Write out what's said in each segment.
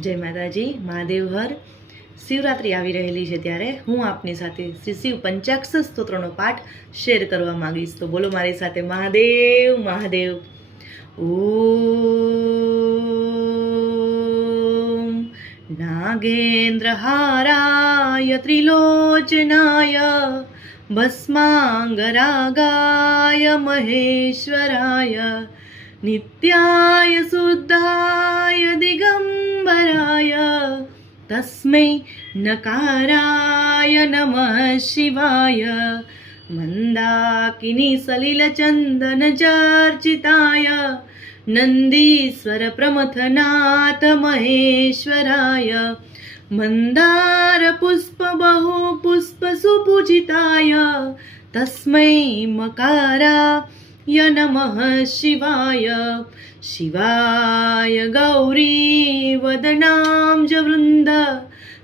જય માતાજી, મહાદેવ હર. શિવરાત્રિ આવી રહેલી છે ત્યારે હું આપની સાથે શ્રી શિવ પંચાક્ષર સ્તોત્રનો પાઠ શેર કરવા માંગીશ. તો બોલો મારી સાથે, મહાદેવ મહાદેવ. ઓમ નાગેન્દ્રહારાય ત્રિલોચનાય ભસ્માંગરાગાય મહેશ્વરાય नित्याय शुद्धाय दिगंबराय तस्मै नकाराय नमः शिवाय मंदाकिनी सलिलचंदन चर्चिताय नंदीश्वर प्रमथनाथ महेश्वराय मंदार पुष्प बहु पुष्प सुपूजिताय तस्मै मकारा य नमः शिवाय शिवाय गौरी वदनाम्ज वृन्द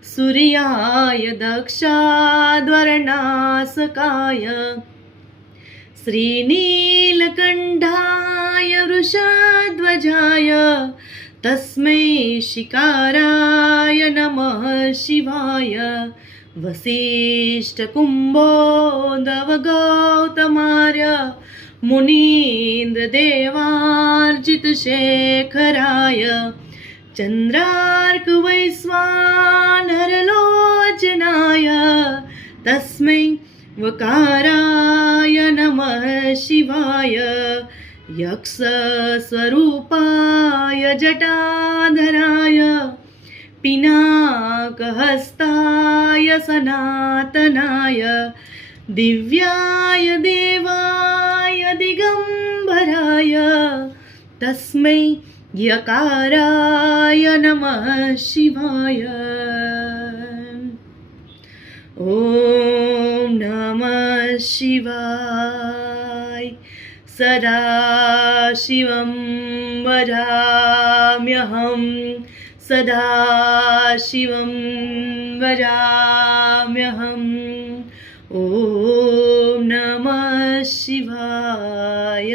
सूर्याय दक्षाद्वर्णासकाय श्रीनीलकण्ठाय वृषध्वजाय तस्मै शिकाराय नमः शिवाय वसिष्ठकुम्भोदव गौतमार्य मुनीन्द्रदेवार्जितशेखराय चन्द्रार्कवैश्वानरलोचनाय तस्मै वकाराय नमः शिवाय यक्षस्वरूपाय जटाधराय पिनाकहस्ताय सनातनाय दिव्याय देवाय दिगंबराय तस्मै यकाराय नमः शिवाय. ॐ नमः शिवाय. सदाशिवं भजाम्यहं सदाशिवं भजाम्यहम्. ॐ नमः शिवाय.